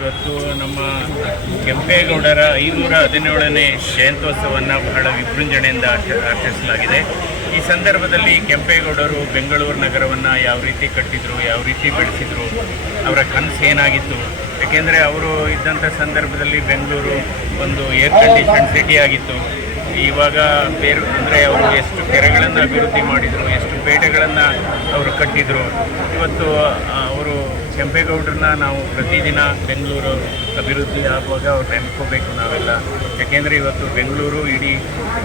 ಇವತ್ತು ನಮ್ಮ ಕೆಂಪೇಗೌಡರ 517ನೇ ಜಯಂತ್ಯೋತ್ಸವವನ್ನು ಬಹಳ ವಿಜೃಂಭಣೆಯಿಂದ ಆಚರಿಸಲಾಗಿದೆ. ಈ ಸಂದರ್ಭದಲ್ಲಿ ಕೆಂಪೇಗೌಡರು ಬೆಂಗಳೂರು ನಗರವನ್ನು ಯಾವ ರೀತಿ ಕಟ್ಟಿದರು, ಯಾವ ರೀತಿ ಬೆಳೆಸಿದರು, ಅವರ ಕನಸು ಏನಾಗಿತ್ತು. ಏಕೆಂದರೆ ಅವರು ಇದ್ದಂಥ ಸಂದರ್ಭದಲ್ಲಿ ಬೆಂಗಳೂರು ಒಂದು ಏರ್ ಕಂಡೀಷನ್ ಸಿಟಿ ಆಗಿತ್ತು. ಇವಾಗ ಬೇರೆ ಅಂದರೆ ಅವರು ಎಷ್ಟು ಕೆರೆಗಳನ್ನು ಅಭಿವೃದ್ಧಿ ಮಾಡಿದರು, ಎಷ್ಟು ಪೇಟೆಗಳನ್ನು ಅವರು ಕಟ್ಟಿದರು. ಇವತ್ತು ಅವರು ಕೆಂಪೇಗೌಡರನ್ನ ನಾವು ಪ್ರತಿದಿನ ಬೆಂಗಳೂರು ಅಭಿವೃದ್ಧಿ ಆಗುವಾಗ ಅವ್ರು ನೆನ್ಕೋಬೇಕು ನಾವೆಲ್ಲ. ಯಾಕೆಂದರೆ ಇವತ್ತು ಬೆಂಗಳೂರು ಇಡೀ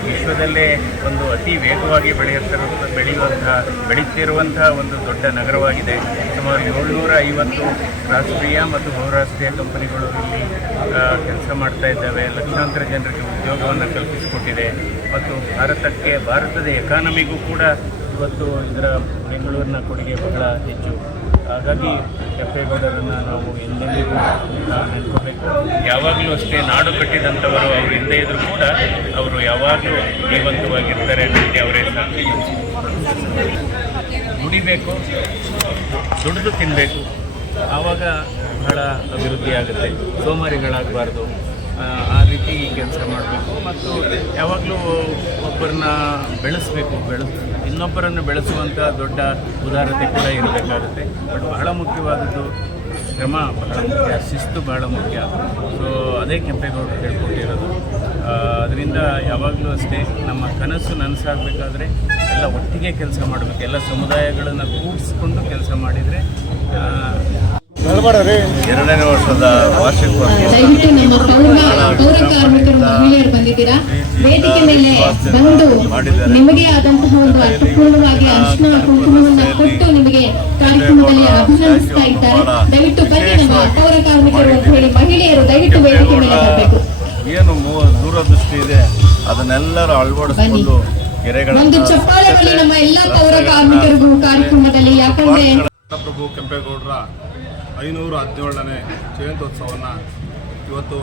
ವಿಶ್ವದಲ್ಲೇ ಒಂದು ಅತಿ ವೇಗವಾಗಿ ಬೆಳೆಯುತ್ತಿರುವಂಥ ಒಂದು ದೊಡ್ಡ ನಗರವಾಗಿದೆ. ಸುಮಾರು 750 ರಾಷ್ಟ್ರೀಯ ಮತ್ತು ಬಹುರಾಷ್ಟ್ರೀಯ ಕಂಪನಿಗಳು ಇಲ್ಲಿ ಕೆಲಸ ಮಾಡ್ತಾ ಇದ್ದಾವೆ. ಲಕ್ಷಾಂತರ ಜನರಿಗೆ ಉದ್ಯೋಗವನ್ನು ಕಲ್ಪಿಸಿಕೊಟ್ಟಿದೆ ಮತ್ತು ಭಾರತದ ಎಕಾನಮಿಗೂ ಕೂಡ ಇವತ್ತು ಇದರ ಬೆಂಗಳೂರಿನ ಕೊಡುಗೆ ಬಹಳ ಹೆಚ್ಚು. ಹಾಗಾಗಿ ಕೆಂಪೇಗೌಡರನ್ನು ನಾವು ಎಂದೆಂದಿಗೂ ನೆನ್ಕೋಬೇಕು. ಯಾವಾಗಲೂ ಅಷ್ಟೇ ನಾಡು ಕಟ್ಟಿದಂಥವರು ಅವರು ಇಲ್ಲದೇ ಇದ್ದರೂ ಕೂಡ ಅವರು ಯಾವಾಗಲೂ ಜೀವಂತವಾಗಿರ್ತಾರೆ ಅನ್ನೋಕ್ಕೆ ಅವರೇ ಸಾಕ್ಷಿ. ದುಡಿಬೇಕು, ದುಡಿದು ತಿನ್ನಬೇಕು, ಆವಾಗ ಬಹಳ ಅಭಿವೃದ್ಧಿ ಆಗುತ್ತೆ. ಸೋಮಾರಿಗಳಾಗಬಾರ್ದು, ಆ ರೀತಿ ಕೆಲಸ ಮಾಡಬೇಕು ಮತ್ತು ಯಾವಾಗಲೂ ಒಬ್ಬರನ್ನ ಬೆಳೆಸಬೇಕು. ಇನ್ನೊಬ್ಬರನ್ನು ಬೆಳೆಸುವಂಥ ದೊಡ್ಡ ಉದಾರತೆ ಕೂಡ ಇರಬೇಕಾಗುತ್ತೆ. ಬಟ್ ಬಹಳ ಮುಖ್ಯವಾದದ್ದು ಶ್ರಮ ಬಹಳ ಮುಖ್ಯ, ಶಿಸ್ತು ಬಹಳ ಮುಖ್ಯ. ಸೊ ಅದೇ ಕೆಂಪೇಗೌಡರು ಹೇಳ್ಕೊಟ್ಟಿರೋದು. ಅದರಿಂದ ಯಾವಾಗಲೂ ಅಷ್ಟೇ ನಮ್ಮ ಕನಸು ನನಸಾಗಬೇಕಾದ್ರೆ ಎಲ್ಲ ಒಟ್ಟಿಗೆ ಕೆಲಸ ಮಾಡಬೇಕು. ಎಲ್ಲ ಸಮುದಾಯಗಳನ್ನು ಕೂಡಿಸ್ಕೊಂಡು ಕೆಲಸ ಮಾಡಿದರೆ 2ನೇ ವರ್ಷದ ವಾರ್ಷಿಕೋತ್ಸವ ದಯವಿಟ್ಟು ನಮ್ಮ ಪೌರ ಕಾರ್ಮಿಕರು ಮಹಿಳೆಯರು ಬಂದಿದ್ದೀರಾ, ವೇದಿಕೆ ಮೇಲೆ ಬಂದು ನಿಮಗೆ ಆದಂತಹ ಒಂದು ಅರ್ಥಪೂರ್ಣವಾಗಿ ಅರ್ಶನ ಕುಂಕುಮವನ್ನು ಕೊಟ್ಟು ನಿಮಗೆ ಕಾರ್ಯಕ್ರಮದಲ್ಲಿ ಅಭಿನಂದಿಸ್ತಾ ಇದ್ದಾರೆ. ದಯವಿಟ್ಟು ಬನ್ನಿ ನಮ್ಮ ಪೌರ ಕಾರ್ಮಿಕರು ಅಂತ ಹೇಳಿ ಮಹಿಳೆಯರು ದಯವಿಟ್ಟು ವೇದಿಕೆ ಮೇಲೆ ಬರಬೇಕು. ಏನು ದೂರದೃಷ್ಟಿ ಇದೆ ಅದನ್ನೆಲ್ಲರೂ ಅಳವಡಿಸಿಕೊಂಡು ಒಂದು ಚಪ್ಪಾಳೆ ಬರಲಿ ನಮ್ಮ ಎಲ್ಲಾ ಪೌರ ಕಾರ್ಮಿಕರಿಗೂ ಕಾರ್ಯಕ್ರಮದಲ್ಲಿ. ಯಾಕಂದ್ರೆ ಪ್ರಭು ಕೆಂಪೇಗೌಡರ 517ನೇ ಜಯಂತ್ಯೋತ್ಸವವನ್ನು ಇವತ್ತು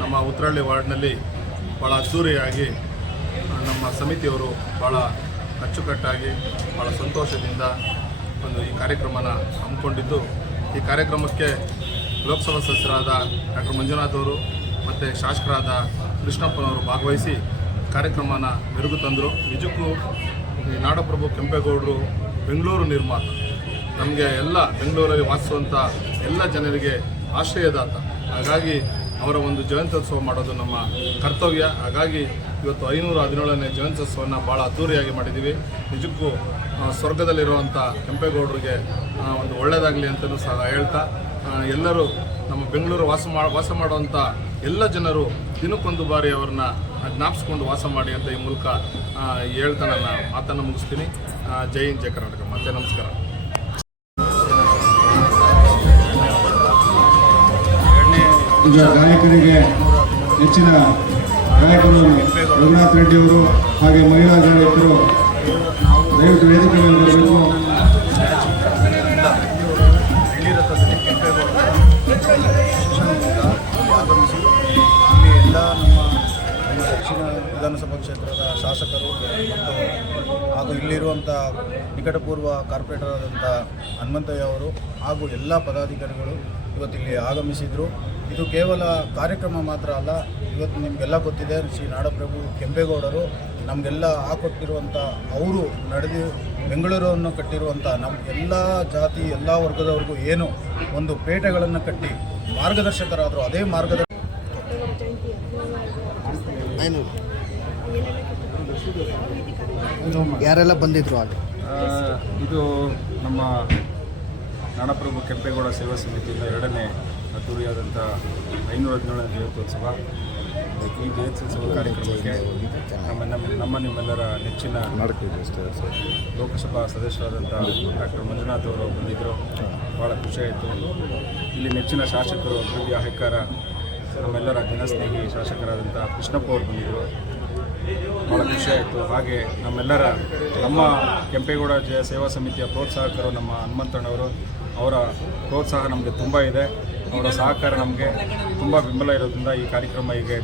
ನಮ್ಮ ಉತ್ತರಹಳ್ಳಿ ವಾರ್ಡ್ನಲ್ಲಿ ಭಾಳ ಅದ್ದೂರಿಯಾಗಿ ನಮ್ಮ ಸಮಿತಿಯವರು ಭಾಳ ಅಚ್ಚುಕಟ್ಟಾಗಿ ಭಾಳ ಸಂತೋಷದಿಂದ ಒಂದು ಈ ಕಾರ್ಯಕ್ರಮನ ಹಮ್ಮಿಕೊಂಡಿದ್ದು, ಈ ಕಾರ್ಯಕ್ರಮಕ್ಕೆ ಲೋಕಸಭಾ ಸದಸ್ಯರಾದ ಡಾಕ್ಟರ್ ಮಂಜುನಾಥ್ ಅವರು ಮತ್ತು ಶಾಸಕರಾದ ಕೃಷ್ಣಪ್ಪನವರು ಭಾಗವಹಿಸಿ ಕಾರ್ಯಕ್ರಮನ ಮೆರುಗು ತಂದರು. ನಿಜಕ್ಕೂ ಈ ನಾಡಪ್ರಭು ಕೆಂಪೇಗೌಡರು ಬೆಂಗಳೂರು ನಿರ್ಮಾತ, ನಮಗೆ ಎಲ್ಲ ಬೆಂಗಳೂರಲ್ಲಿ ವಾಸಿಸುವಂಥ ಎಲ್ಲ ಜನರಿಗೆ ಆಶ್ರಯದಾತ. ಹಾಗಾಗಿ ಅವರ ಒಂದು ಜಯಂತ್ಯೋತ್ಸವ ಮಾಡೋದು ನಮ್ಮ ಕರ್ತವ್ಯ. ಹಾಗಾಗಿ ಇವತ್ತು 517ನೇ ಜಯಂತ್ಯೋತ್ಸವವನ್ನು ಭಾಳ ಅದ್ದೂರಿಯಾಗಿ ಮಾಡಿದ್ದೀವಿ. ನಿಜಕ್ಕೂ ಸ್ವರ್ಗದಲ್ಲಿರುವಂಥ ಕೆಂಪೇಗೌಡರಿಗೆ ಒಂದು ಒಳ್ಳೆಯದಾಗಲಿ ಅಂತಲೂ ಸಹ ಹೇಳ್ತಾ, ಎಲ್ಲರೂ ನಮ್ಮ ಬೆಂಗಳೂರು ವಾಸ ಮಾಡುವಂಥ ಎಲ್ಲ ಜನರು ದಿನಕ್ಕೊಂದು ಬಾರಿ ಅವ್ರನ್ನ ಜ್ಞಾಪಿಸ್ಕೊಂಡು ವಾಸ ಮಾಡಿ ಅಂತ ಈ ಮೂಲಕ ಹೇಳ್ತಾ ನನ್ನ ಮಾತನ್ನು ಮುಗಿಸ್ತೀನಿ. ಜೈ ಹಿಂದ್, ಜೈ ಕರ್ನಾಟಕ. ಮತ್ತೆ ನಮಸ್ಕಾರ. ಈಗ ಗಾಯಕರಿಗೆ ನೆಚ್ಚಿನ ಗಾಯಕರು ರಘುನಾಥ್ ರೆಡ್ಡಿ ಅವರು ಹಾಗೆ ಮಹಿಳಾ ಗಾಯಕರು ದಯವಿಟ್ಟು ವೇದಿಕೆ ಮೇಲೆ ಬರಬೇಕು. ಆಗಮಿಸಿ ಇಲ್ಲಿ ಎಲ್ಲ ನಮ್ಮ ದಕ್ಷಿಣ ವಿಧಾನಸಭಾ ಕ್ಷೇತ್ರದ ಶಾಸಕರು ಹಾಗೂ ಇಲ್ಲಿರುವಂಥ ನಿಕಟಪೂರ್ವ ಕಾರ್ಪೊರೇಟರ್ ಆದಂಥ ಹನುಮಂತಯ್ಯ ಅವರು ಹಾಗೂ ಎಲ್ಲ ಪದಾಧಿಕಾರಿಗಳು ಇವತ್ತಿಲ್ಲಿ ಆಗಮಿಸಿದರು. ಇದು ಕೇವಲ ಕಾರ್ಯಕ್ರಮ ಮಾತ್ರ ಅಲ್ಲ, ಇವತ್ತು ನಿಮಗೆಲ್ಲ ಗೊತ್ತಿದೆ ಶ್ರೀ ನಾಡಪ್ರಭು ಕೆಂಪೇಗೌಡರು ನಮಗೆಲ್ಲ ಹಾಕೊಟ್ಟಿರುವಂಥ, ಅವರು ನಡೆದು ಬೆಂಗಳೂರನ್ನು ಕಟ್ಟಿರುವಂಥ ನಮ್ಮ ಎಲ್ಲ ಜಾತಿ ಎಲ್ಲ ವರ್ಗದವ್ರಿಗೂ ಏನು ಒಂದು ಪೇಟೆಗಳನ್ನು ಕಟ್ಟಿ ಮಾರ್ಗದರ್ಶಕರಾದರು. ಅದೇ ಯಾರೆಲ್ಲ ಬಂದಿದ್ರು ಅಲ್ಲಿ. ಇದು ನಮ್ಮ ನಾಡಪ್ರಭು ಕೆಂಪೇಗೌಡ ಸೇವಾ ಸಮಿತಿಯಿಂದ 2ನೇ ಅದ್ದೂರಿಯಾದಂಥ 517ನೇ ಜಯಂತ್ಯೋತ್ಸವ. ಈ ಜಯಂತ್ಯೋತ್ಸವ ಕಾರ್ಯಕ್ರಮಕ್ಕೆ ನಿಮ್ಮೆಲ್ಲರ ನೆಚ್ಚಿನ ಲೋಕಸಭಾ ಸದಸ್ಯರಾದಂಥ ಡಾಕ್ಟರ್ ಮಂಜುನಾಥ್ ಅವರು ಬಂದಿದ್ದರು. ಭಾಳ ಖುಷಿಯಾಯಿತು. ಇಲ್ಲಿ ನೆಚ್ಚಿನ ಶಾಸಕರು, ಅಭಿವೃದ್ಧಿ ಆಹ್ಕಾರ, ನಮ್ಮೆಲ್ಲರ ಜನಸ್ನೇಹಿ ಶಾಸಕರಾದಂಥ ಕೃಷ್ಣಪ್ಪ ಅವರು ಬಂದಿದ್ದರು. ಭಾಳ ಖುಷಿಯಾಯಿತು. ಹಾಗೆ ನಮ್ಮ ಕೆಂಪೇಗೌಡ ಸೇವಾ ಸಮಿತಿಯ ಪ್ರೋತ್ಸಾಹಕರು ನಮ್ಮ ಹನುಮಂತಣ್ಣವರು, ಅವರ ಪ್ರೋತ್ಸಾಹ ನಮಗೆ ತುಂಬ ಇದೆ. ಅವರ ಸಹಕಾರ ನಮಗೆ ತುಂಬ ಬೆಂಬಲ ಇರೋದ್ರಿಂದ ಈ ಕಾರ್ಯಕ್ರಮ ಹೀಗೆ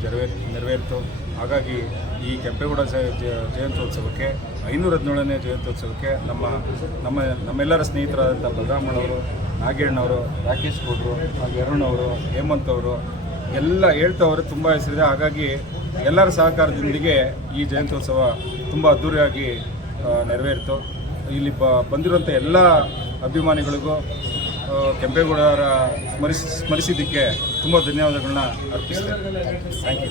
ನೆರವೇರಿತು. ಹಾಗಾಗಿ ಈ ಕೆಂಪೇಗೌಡ ಜಯಂತ್ಯೋತ್ಸವಕ್ಕೆ 517ನೇ ಜಯಂತ್ಯೋತ್ಸವಕ್ಕೆ ನಮ್ಮೆಲ್ಲರ ಸ್ನೇಹಿತರಾದಂಥ ಬಲರಾಮಣ್ಣವರು ನಾಗೇಣ್ಣವರು, ರಾಕೇಶ್ ಗೌಡರು, ಹಾಗೆ ಅರುಣ್ ಅವರು, ಹೇಮಂತ್ ಅವರು ಎಲ್ಲ ಹೇಳ್ತವ್ರೆ ತುಂಬ ಹೆಸರಿದೆ. ಹಾಗಾಗಿ ಎಲ್ಲರ ಸಹಕಾರದೊಂದಿಗೆ ಈ ಜಯಂತ್ಯೋತ್ಸವ ತುಂಬ ಅದ್ಧೂರಿಯಾಗಿ ನೆರವೇರಿತು. ಇಲ್ಲಿ ಬಂದಿರುವಂಥ ಎಲ್ಲ ಅಭಿಮಾನಿಗಳಿಗೂ ಕೆಂಪೇಗೌಡರ ಸ್ಮರಿಸಿದ್ದಕ್ಕೆ ತುಂಬ ಧನ್ಯವಾದಗಳನ್ನ ಅರ್ಪಿಸ್ತೇನೆ. Thank you.